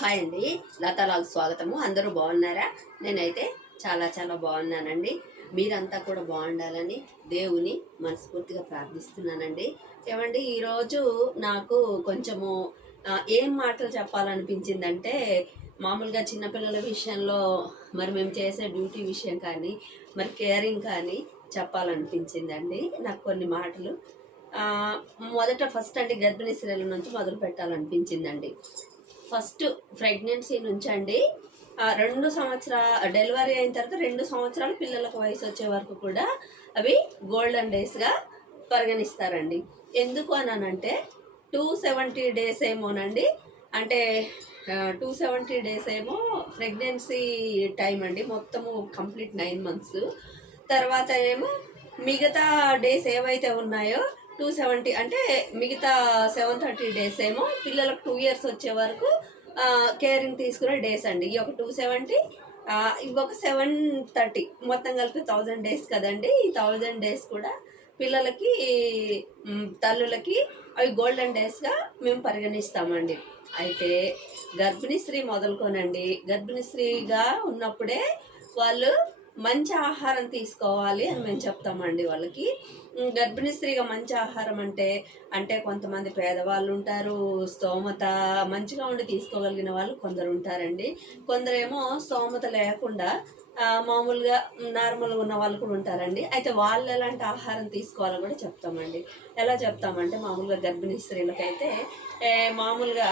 Hi అండి. లతాలాల్ స్వాగతము. అందరూ బాగున్నారా? నేనైతే చాలా చాలా బాగున్నానండి. మీరంతా కూడా బాగుండాలని దేవుని మనస్ఫూర్తిగా ప్రార్థిస్తున్నానండి. ఏమండి ఈరోజు నాకు కొంచెము ఏం మాటలు చెప్పాలనిపించిందంటే మామూలుగా చిన్నపిల్లల విషయంలో మరి మేము చేసే డ్యూటీ విషయం కానీ మరి కేరింగ్ కానీ చెప్పాలనిపించిందండి. నాకు కొన్ని మాటలు మొదట ఫస్ట్ అండి గర్భిణీ స్త్రీల నుంచి మొదలు పెట్టాలనిపించిందండి ఫస్ట్ ప్రెగ్నెన్సీ నుంచి అండి రెండు సంవత్సరాల డెలివరీ అయిన తర్వాత రెండు సంవత్సరాలు పిల్లలకు వయసు వచ్చే వరకు కూడా అవి గోల్డెన్ డేస్గా పరిగణిస్తారండి. ఎందుకు అనంటే టూ సెవెంటీ డేస్ ఏమోనండి. అంటే టూ సెవెంటీ డేస్ ఏమో ప్రెగ్నెన్సీ టైం అండి. మొత్తము కంప్లీట్ నైన్ మంత్స్. తర్వాత ఏమో మిగతా డేస్ ఏవైతే ఉన్నాయో టూ సెవెంటీ అంటే మిగతా సెవెన్ థర్టీ డేస్ ఏమో పిల్లలకు టూ ఇయర్స్ వచ్చే వరకు కేరింగ్ తీసుకునే డేస్ అండి. ఈ ఒక టూ సెవెంటీ ఇవి ఒక సెవెన్ థర్టీ మొత్తం కలిపి థౌజండ్ డేస్ కదండి. ఈ థౌజండ్ డేస్ కూడా పిల్లలకి తల్లులకి అవి గోల్డెన్ డేస్గా మేము పరిగణిస్తామండి. అయితే గర్భిణీ స్త్రీ మొదలుకోనండి. గర్భిణీ స్త్రీగా ఉన్నప్పుడే వాళ్ళు మంచి ఆహారం తీసుకోవాలి అని మేము చెప్తామండి వాళ్ళకి. గర్భిణీ స్త్రీగా మంచి ఆహారం అంటే అంటే కొంతమంది పేదవాళ్ళు ఉంటారు స్తోమత మంచిగా ఉండి తీసుకోగలిగిన వాళ్ళు కొందరు ఉంటారండి. కొందరేమో స్తోమత లేకుండా మామూలుగా నార్మల్గా ఉన్న వాళ్ళు కూడా ఉంటారండి. అయితే వాళ్ళు ఎలాంటి ఆహారం తీసుకోవాలో కూడా చెప్తామండి. ఎలా చెప్తామంటే మామూలుగా గర్భిణీ స్త్రీలకైతే మామూలుగా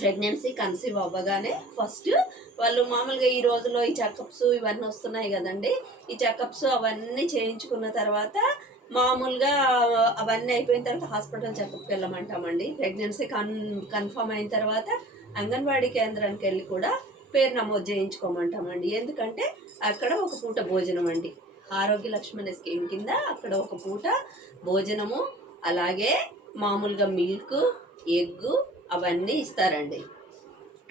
ప్రెగ్నెన్సీ కన్సీవ్ అవ్వగానే ఫస్ట్ వాళ్ళు మామూలుగా ఈ రోజులో ఈ చెకప్స్ ఇవన్నీ వస్తున్నాయి కదండి. ఈ చెకప్స్ అవన్నీ చేయించుకున్న తర్వాత మామూలుగా అవన్నీ అయిపోయిన తర్వాత హాస్పిటల్ చెకప్కి వెళ్ళమంటామండి. ప్రెగ్నెన్సీ కన్ కన్ఫర్మ్ అయిన తర్వాత అంగన్వాడీ కేంద్రానికి వెళ్ళి కూడా పేరు నమోదు చేయించుకోమంటామండి. ఎందుకంటే అక్కడ ఒక పూట భోజనం అండి. ఆరోగ్య లక్ష్మణ స్కీమ్ కింద అక్కడ ఒక పూట భోజనము అలాగే మామూలుగా మిల్క్ ఎగ్గు అవన్నీ ఇస్తారండి.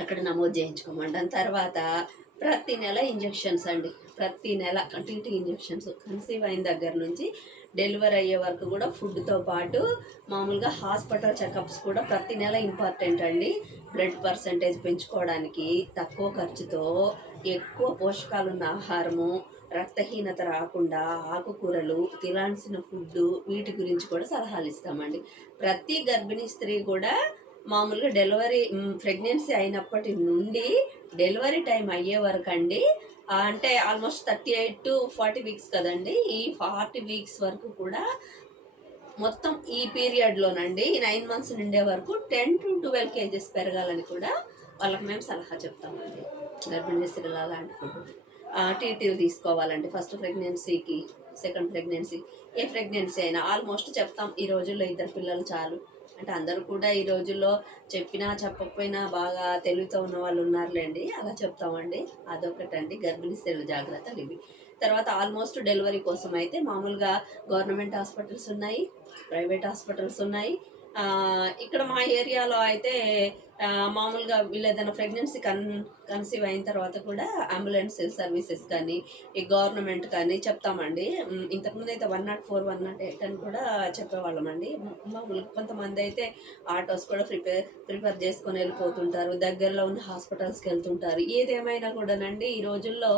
అక్కడ నమోదు చేయించుకోమంటాం. తర్వాత ప్రతి నెల ఇంజెక్షన్స్ అండి. ప్రతి నెల టీటీ ఇంజెక్షన్స్. కన్సీవ్ అయిన దగ్గర నుంచి డెలివరీ అయ్యే వరకు కూడా ఫుడ్తో పాటు మామూలుగా హాస్పిటల్ చెకప్స్ కూడా ప్రతి నెల ఇంపార్టెంట్ అండి. బ్లడ్ పర్సంటేజ్ పెంచుకోవడానికి తక్కువ ఖర్చుతో ఎక్కువ పోషకాలున్న ఆహారము రక్తహీనత రాకుండా ఆకుకూరలు తినాల్సిన ఫుడ్ వీటి గురించి కూడా సలహాలు ఇస్తామండి. ప్రతి గర్భిణీ స్త్రీ కూడా మామూలుగా డెలివరీ ప్రెగ్నెన్సీ అయినప్పటి నుండి డెలివరీ టైం అయ్యే వరకు అండి అంటే almost thirty eight to forty weeks కదండి. ఈ ఫార్టీ వీక్స్ వరకు కూడా మొత్తం ఈ పీరియడ్లోనండి ఈ నైన్ మంత్స్ నిండే వరకు టెన్ టు ట్వెల్వ్ కేజెస్ పెరగాలని కూడా వాళ్ళకి మేము సలహా చెప్తామండి. గర్భిణీ స్త్రీలు అలాంటి ఫుడ్. టీటీలు తీసుకోవాలండి ఫస్ట్ ప్రెగ్నెన్సీకి సెకండ్ ప్రెగ్నెన్సీ ఏ ప్రెగ్నెన్సీ అయినా ఆల్మోస్ట్ చెప్తాం ఈ రోజుల్లో ఇద్దరు పిల్లలు చాలు. అంటే అందరూ కూడా ఈ రోజుల్లో చెప్పినా చెప్పకపోయినా బాగా తెలివితో ఉన్న వాళ్ళు ఉన్నారులేండి. అలా చెప్తామండి. అదొకటండి. గర్భిణీ స్త్రీల జాగ్రత్తలు ఇవి తర్వాత ఆల్మోస్ట్ డెలివరీ కోసం అయితే మామూలుగా గవర్నమెంట్ హాస్పిటల్స్ ఉన్నాయి ప్రైవేట్ హాస్పిటల్స్ ఉన్నాయి. ఇక్కడ మా ఏరియాలో అయితే మామూలుగా వీళ్ళు ఏదైనా ప్రెగ్నెన్సీ కన్ కన్సీవ్ అయిన తర్వాత కూడా అంబులెన్స్ సర్వీసెస్ కానీ ఈ గవర్నమెంట్ కానీ చెప్తామండి. ఇంతకుముందు అయితే one nought four one nought eight అని కూడా చెప్పేవాళ్ళమండి మామూలుగా కొంతమంది అయితే ఆటోస్ కూడా ప్రిపేర్ ప్రిపేర్ చేసుకొని వెళ్ళిపోతుంటారు. దగ్గరలో ఉన్న హాస్పిటల్స్కి వెళ్తుంటారు. ఏదేమైనా కూడానండి ఈ రోజుల్లో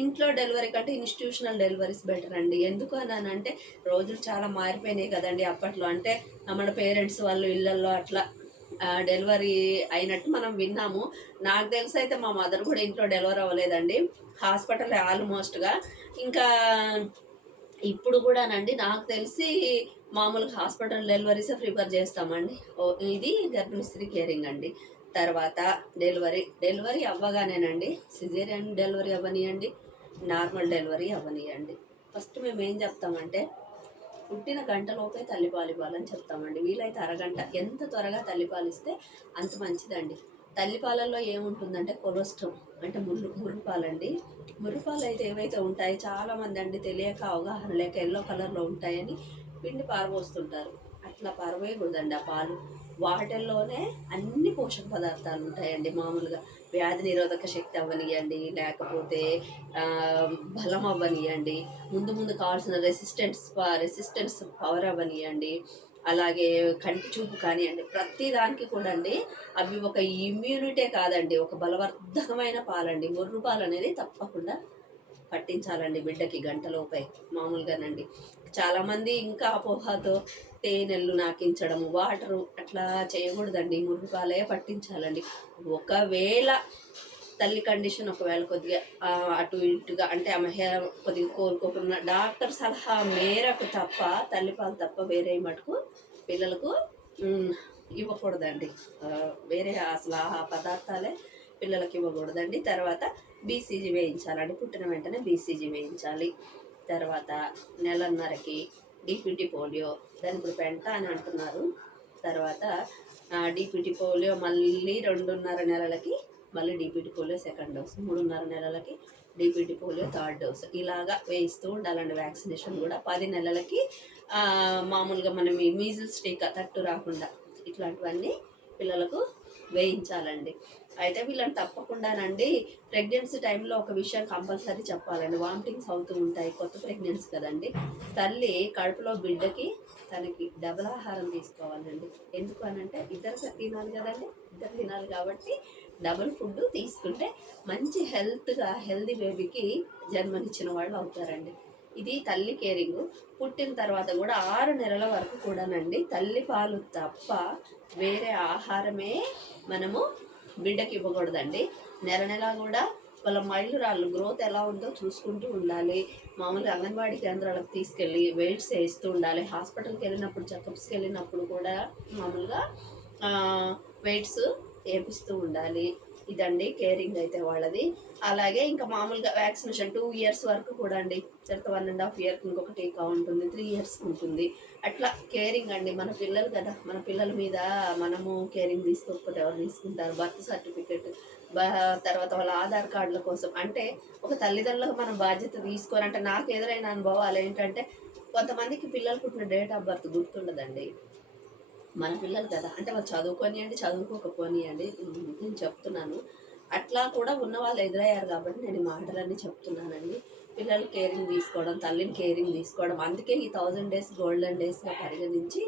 ఇంట్లో డెలివరీ కంటే ఇన్స్టిట్యూషనల్ డెలివరీస్ బెటర్ అండి. ఎందుకు అని అంటే రోజులు చాలా మారిపోయినాయి కదండి అప్పట్లో. అంటే మన పేరెంట్స్ వాళ్ళు ఇళ్ళల్లో అట్లా డెలివరీ అయినట్టు మనం విన్నాము. నాకు తెలిసి అయితే మా మదర్ కూడా ఇంట్లో డెలివరీ అవ్వలేదండి. హాస్పిటల్ ఆల్మోస్ట్గా ఇంకా ఇప్పుడు కూడానండి నాకు తెలిసి మామూలుగా హాస్పిటల్ డెలివరీసే ప్రిపేర్ చేస్తామండి. ఓ ఇది గర్భిణీ స్త్రీ కేరింగ్ అండి. తర్వాత డెలివరీ డెలివరీ అవ్వగానేనండి సిజేరియన్ డెలివరీ అవ్వనియండి నార్మల్ డెలివరీ అవ్వనియండి. ఫస్ట్ మేము ఏం చెప్తామంటే పుట్టిన గంటలోపే తల్లిపాలు ఇవ్వాలని చెప్తామండి. వీలైతే అరగంట ఎంత త్వరగా తల్లిపాలు ఇస్తే అంత మంచిదండి. తల్లిపాలల్లో ఏముంటుందంటే కొలెస్ట్రాల్ అంటే ముర్రు ముర్రుపాలండి. మురుపాలు అయితే ఏవైతే ఉంటాయో చాలామంది అండి తెలియక అవగాహన లేక ఎల్లో కలర్లో ఉంటాయని పిండి పారబోస్తుంటారు. అట్లా పారబోయకూడదండి ఆ పాలు. వాటిల్లోనే అన్ని పోషక పదార్థాలు ఉంటాయండి మామూలుగా. వ్యాధి నిరోధక శక్తి అవ్వనియండి లేకపోతే బలం అవ్వనియండి ముందు ముందు కావాల్సిన రెసిస్టెన్స్ రెసిస్టెన్స్ పవర్ అవ్వనియండి అలాగే కంటి చూపు కానివ్వండి ప్రతి దానికి కూడా అండి అవి ఒక ఇమ్యూనిటీ కాదండి ఒక బలవర్ధకమైన పాలండి. ముర్రు పాలు అనేది తప్పకుండా పట్టించాలండి బిడ్డకి గంటలోపై మామూలుగానండి. చాలామంది ఇంకా అపోహతో తేనెలు నాకించడము వాటరు అట్లా చేయకూడదండి. మురుగుకాలే పట్టించాలండి. ఒకవేళ తల్లి కండిషన్ ఒకవేళ కొద్దిగా అటు ఇటుగా అంటే ఆమె కొద్దిగా కోరుకోకుండా డాక్టర్ సలహా మేరకు తప్ప తల్లిపాలు తప్ప వేరే మటుకు పిల్లలకు ఇవ్వకూడదండి. వేరే అసలు ఆ పదార్థాలే పిల్లలకి ఇవ్వకూడదండి. తర్వాత బీసీజీ వేయించాలండి. పుట్టిన వెంటనే బీసీజీ వేయించాలి. తర్వాత నెలన్నరకి డిపిటీ పోలియో. దాని ఇప్పుడు పెంట అని అంటున్నారు. తర్వాత డిపిటీ పోలియో మళ్ళీ రెండున్నర నెలలకి మళ్ళీ డిపిటీ పోలియో సెకండ్ డోస్ మూడున్నర నెలలకి డిపిటీ పోలియో థర్డ్ డోస్. ఇలాగా వేయిస్తూ ఉండాలండి వ్యాక్సినేషన్ కూడా. పది నెలలకి మామూలుగా మనం మీజిల్స్ టీకా తట్టు రాకుండా ఇట్లాంటివన్నీ పిల్లలకు వేయించాలండి. అయితే వీళ్ళని తప్పకుండానండి ప్రెగ్నెన్సీ టైంలో ఒక విషయం కంపల్సరీ చెప్పాలండి. వామిటింగ్స్ అవుతూ ఉంటాయి కొత్త ప్రెగ్నెన్సీ కదండి. తల్లి కడుపులో బిడ్డకి తనకి డబల్ ఆహారం తీసుకోవాలండి. ఎందుకు అనంటే ఇద్దరు తినాలి కదండి ఇద్దరు తినాలి కాబట్టి డబుల్ ఫుడ్ తీసుకుంటే మంచి హెల్త్గా హెల్దీ బేబీకి జన్మనిచ్చిన వాళ్ళు అవుతారండి. ఇది తల్లి కేరింగ్. పుట్టిన తర్వాత కూడా ఆరు నెలల వరకు కూడానండి తల్లి పాలు తప్ప వేరే ఆహారమే మనము బిడ్డకి ఇవ్వకూడదండి. నెల నెల కూడా వాళ్ళ మైలురాళ్ళు గ్రోత్ ఎలా ఉందో చూసుకుంటూ ఉండాలి. మామూలుగా అంగన్వాడీ కేంద్రాలకు తీసుకెళ్ళి వెయిట్స్ వేస్తూ ఉండాలి. హాస్పిటల్కి వెళ్ళినప్పుడు చెకప్స్కి వెళ్ళినప్పుడు కూడా మామూలుగా వెయిట్స్ వేపిస్తూ ఉండాలి. ఇదండి కేరింగ్ అయితే వాళ్ళది. అలాగే ఇంకా మామూలుగా వ్యాక్సినేషన్ టూ ఇయర్స్ వరకు కూడా అండి. తర్వాత వన్ అండ్ హాఫ్ ఇయర్కి ఇంకొక టీకా ఉంటుంది త్రీ ఇయర్స్ ఉంటుంది. అట్లా కేరింగ్ అండి మన పిల్లలు కదా. మన పిల్లల మీద మనము కేరింగ్ తీసుకోకపోతే ఎవరు తీసుకుంటారు? బర్త్ సర్టిఫికెట్ తర్వాత వాళ్ళ ఆధార్ కార్డుల కోసం. అంటే ఒక తల్లిదండ్రులకు మనం బాధ్యత తీసుకోవాలంటే నాకు ఎదురైన అనుభవాలు ఏంటంటే కొంతమందికి పిల్లలు పుట్టిన డేట్ ఆఫ్ బర్త్ గుర్తుండదండి. మన పిల్లలు కదా. అంటే వాళ్ళు చదువుకొనియండి చదువుకోకపోనియండి. నేను చెప్తున్నాను. అట్లా కూడా ఉన్న వాళ్ళు ఎదురయ్యారు కాబట్టి నేను మాటలన్నీ చెప్తున్నానండి. పిల్లలు కేరింగ్ తీసుకోవడం తల్లిని కేరింగ్ తీసుకోవడం అందుకే ఈ థౌజండ్ డేస్ గోల్డెన్ డేస్గా పరిగణించి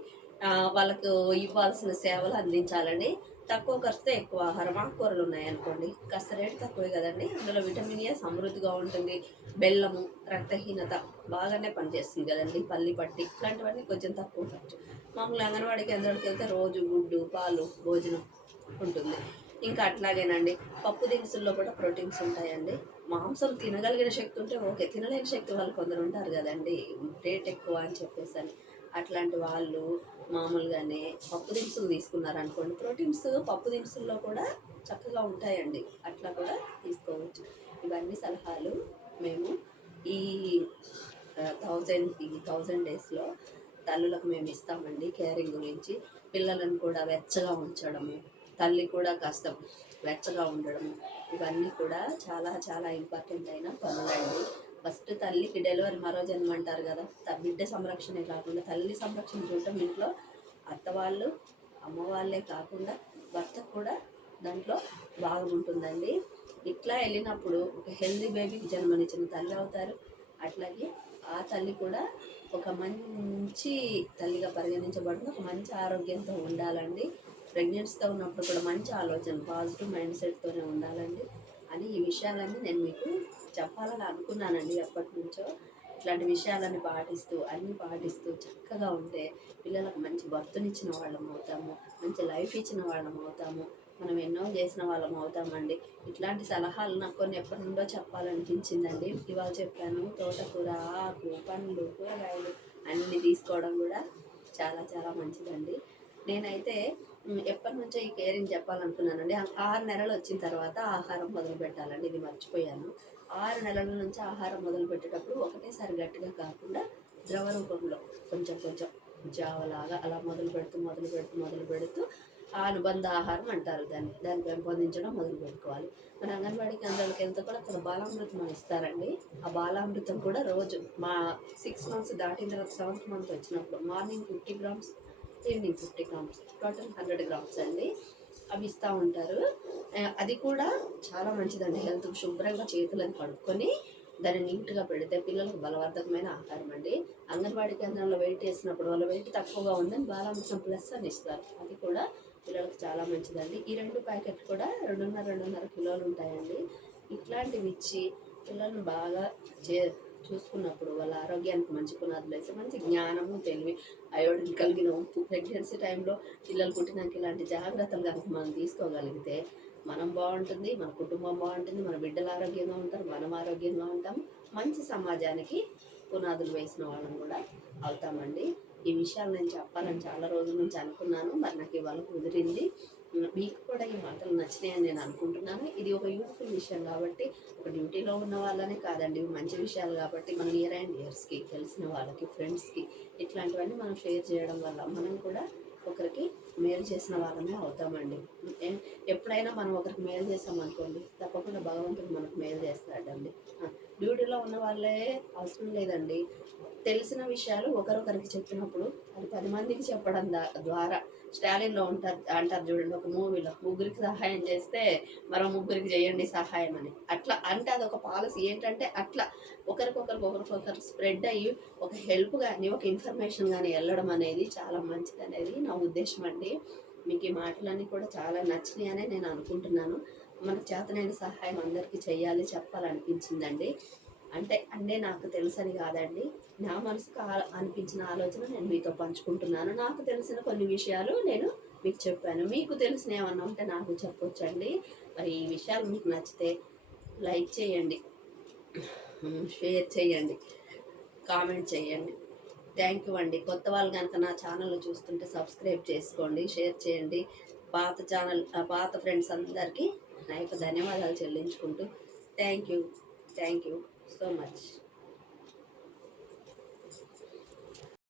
వాళ్ళకు ఇవ్వాల్సిన సేవలు అందించాలని తక్కువ ఖర్చుతో ఎక్కువ ఆహారం ఆకుకూరలు ఉన్నాయనుకోండి కాస్త రేటు తక్కువే కదండి. అందులో విటమిన్ ఏ సమృద్ధిగా ఉంటుంది. బెల్లము రక్తహీనత బాగానే పనిచేస్తుంది కదండి. పల్లి పట్టి ఇలాంటివన్నీ కొంచెం తక్కువ ఖర్చు. మామూలు అంగన్వాడీ కేంద్రానికి వెళ్తే రోజు గుడ్డు పాలు భోజనం ఉంటుంది. ఇంకా అట్లాగేనండి. పప్పు దినుసుల్లో కూడా ప్రోటీన్స్ ఉంటాయండి. మాంసం తినగలిగిన శక్తి ఉంటే ఓకే. తినలేని శక్తి వాళ్ళు కొందరు ఉంటారు కదండి. రేట్ ఎక్కువ అని చెప్పేసి అని అట్లాంటి వాళ్ళు మామూలుగానే పప్పు దినుసులు తీసుకున్నారు అనుకోండి ప్రోటీన్స్ పప్పు దినుసుల్లో కూడా చక్కగా ఉంటాయండి. అట్లా కూడా తీసుకోవచ్చు. ఇవన్నీ సలహాలు మేము ఈ థౌజండ్ ఈ థౌజండ్ డేస్లో తల్లులకు మేము ఇస్తామండి కేరింగ్ గురించి. పిల్లలను కూడా వెచ్చగా ఉంచడము తల్లి కూడా కాస్త వెచ్చగా ఉండడము ఇవన్నీ కూడా చాలా చాలా ఇంపార్టెంట్ అయిన పనులండి. ఫస్ట్ తల్లికి డెలివరీ మరో జన్మ అంటారు కదా. బిడ్డ సంరక్షణే కాకుండా తల్లి సంరక్షణ చూడటం ఇంట్లో అత్త వాళ్ళు కాకుండా భర్తకు కూడా దాంట్లో భాగం ఉంటుందండి ఇట్లా వెళ్ళినప్పుడు ఒక హెల్దీ బేబీకి జన్మనిచ్చిన తల్లి అవుతారు. అట్లాగే ఆ తల్లి కూడా ఒక మంచి తల్లిగా పరిగణించబడుతుంది. ఒక మంచి ఆరోగ్యంతో ఉండాలండి. ప్రెగ్నెన్సీతో ఉన్నప్పుడు కూడా మంచి ఆలోచన పాజిటివ్ మైండ్ సెట్తోనే ఉండాలండి. అని ఈ విషయాలన్నీ నేను మీకు చెప్పాలని అనుకున్నానండి ఎప్పటి నుంచో. ఇట్లాంటి విషయాలన్నీ పాటిస్తూ అన్నీ పాటిస్తూ చక్కగా ఉంటే పిల్లలకు మంచి బర్త్నిచ్చిన వాళ్ళం అవుతాము మంచి లైఫ్ ఇచ్చిన వాళ్ళం అవుతాము మనం ఎన్నో చేసిన వాళ్ళం అవుతామండి. ఇట్లాంటి సలహాలు నాకు కొన్ని ఎప్పటి నుండో చెప్పాలనిపించిందండి. ఇవాళ చెప్పాను తోటకూర ఆకు పండ్లు కూరగాయలు అన్నీ తీసుకోవడం కూడా చాలా చాలా మంచిదండి. నేనైతే ఎప్పటి నుంచో ఈ కేరింగ్ చెప్పాలనుకున్నానండి. ఆ- ఆరు నెలలు వచ్చిన తర్వాత ఆహారం మొదలు పెట్టాలండి. ఇది మర్చిపోయాను. ఆరు నెలల నుంచి ఆహారం మొదలు పెట్టేటప్పుడు ఒకటేసారి గట్టిగా కాకుండా ద్రవ రూపంలో కొంచెం కొంచెం జావలాగా అలా మొదలు పెడుతూ మొదలు పెడుతూ మొదలు పెడుతూ అనుబంధ ఆహారం అంటారు దాన్ని. దాన్ని పెంపొందించడం మొదలు పెట్టుకోవాలి. మన అంగన్వాడీ కేంద్రాలకు వెళ్తే కూడా అక్కడ బాలామృతం ఇస్తారండి. ఆ బాలామృతం కూడా రోజు మా సిక్స్ మంత్స్ దాటిన తర్వాత సెవెంత్ మంత్ వచ్చినప్పుడు morning fifty grams evening fifty grams total hundred grams అండి. అవి ఇస్తూ ఉంటారు. అది కూడా చాలా మంచిదండి. హెల్త్ శుభ్రంగా చేతులను కడుక్కొని దాన్ని నీట్గా పెడితే పిల్లలకు బలవర్ధకమైన ఆహారం అండి. అంగన్వాడీ కేంద్రంలో వెయిట్ వేసినప్పుడు వాళ్ళ వెయిట్ తక్కువగా ఉందని బాలామృతం ప్లస్ అని ఇస్తారు. అది కూడా పిల్లలకు చాలా మంచిదండి. ఈ రెండు ప్యాకెట్ కూడా రెండున్నర రెండున్నర కిలోలు ఉంటాయండి. ఇట్లాంటివి ఇచ్చి పిల్లల్ని బాగా చే చూసుకున్నప్పుడు వాళ్ళ ఆరోగ్యానికి మంచి పునాదులు వేస్తే మంచి జ్ఞానము తెలివి అయోడిన్ కలిగిన ఉప్పు ప్రెగ్నెన్సీ టైంలో పిల్లలు పుట్టినాక ఇలాంటి జాగ్రత్తలు కనుక మనం తీసుకోగలిగితే మనం బాగుంటుంది మన కుటుంబం బాగుంటుంది మన బిడ్డలు ఆరోగ్యంగా ఉంటారు మనం ఆరోగ్యంగా ఉంటాం. మంచి సమాజానికి పునాదులు వేసిన వాళ్ళం కూడా అవుతామండి. ఈ విషయాలు నేను చెప్పాలని చాలా రోజుల నుంచి అనుకున్నాను. మరి నాకు ఇవాళ కుదిరింది. మీకు కూడా ఈ మాటలు నచ్చినాయని నేను అనుకుంటున్నాను. ఇది ఒక యూత్ఫుల్ విషయం కాబట్టి ఒక డ్యూటీలో ఉన్న వాళ్ళనే కాదండి మంచి విషయాలు కాబట్టి మన ఇయర్ అండ్ ఇయర్స్కి తెలిసిన వాళ్ళకి ఫ్రెండ్స్కి ఇట్లాంటివన్నీ మనం షేర్ చేయడం వల్ల మనం కూడా ఒకరికి మేలు చేసిన వాళ్ళమే అవుతామండి. ఎప్పుడైనా మనం ఒకరికి మేలు చేసామనుకోండి తప్పకుండా భగవంతుడు మనకు మేలు చేస్తాడండి. డ్యూటీలో ఉన్న వాళ్ళే అవసరం లేదండి. తెలిసిన విషయాలు ఒకరొకరికి చెప్పినప్పుడు అది పది మందికి చెప్పడం దా- ద్వారా స్టాలిన్లో ఉంటారు అంటారు చూడండి ఒక మూవీలో. ముగ్గురికి సహాయం చేస్తే మరో ముగ్గురికి చేయండి సహాయం అని. అట్లా అంటే అది ఒక పాలసీ. ఏంటంటే అట్లా ఒకరికొకరికి ఒకరికొకరు స్ప్రెడ్ అయ్యి ఒక హెల్ప్ కానీ ఒక ఇన్ఫర్మేషన్ కానీ వెళ్ళడం అనేది చాలా మంచిది అనేది నా ఉద్దేశం అండి. మీకు ఈ మాటలన్నీ కూడా చాలా నచ్చినాయనే నేను అనుకుంటున్నాను. మనకు చేతనైన సహాయం అందరికీ చేయాలి చెప్పాలనిపించిందండి. అంటే అంటే నాకు తెలుసని కాదండి. నా మనసుకు అనిపించిన ఆలోచన నేను మీతో పంచుకుంటున్నాను. నాకు తెలిసిన కొన్ని విషయాలు నేను మీకు చెప్పాను. మీకు తెలిసిన ఏమన్నా ఉంటే నాకు చెప్పొచ్చండి. మరి ఈ విషయాలు మీకు నచ్చితే లైక్ చేయండి. షేర్ చేయండి. కామెంట్ చేయండి. థ్యాంక్ యూ అండి. కొత్త వాళ్ళు కనుక నా ఛానల్ చూస్తుంటే సబ్స్క్రైబ్ చేసుకోండి షేర్ చేయండి. పాత ఛానల్ ఆ పాత ఫ్రెండ్స్ అందరికీ నా యొక్క ధన్యవాదాలు చెల్లించుకుంటూ thank you. Thank you. So much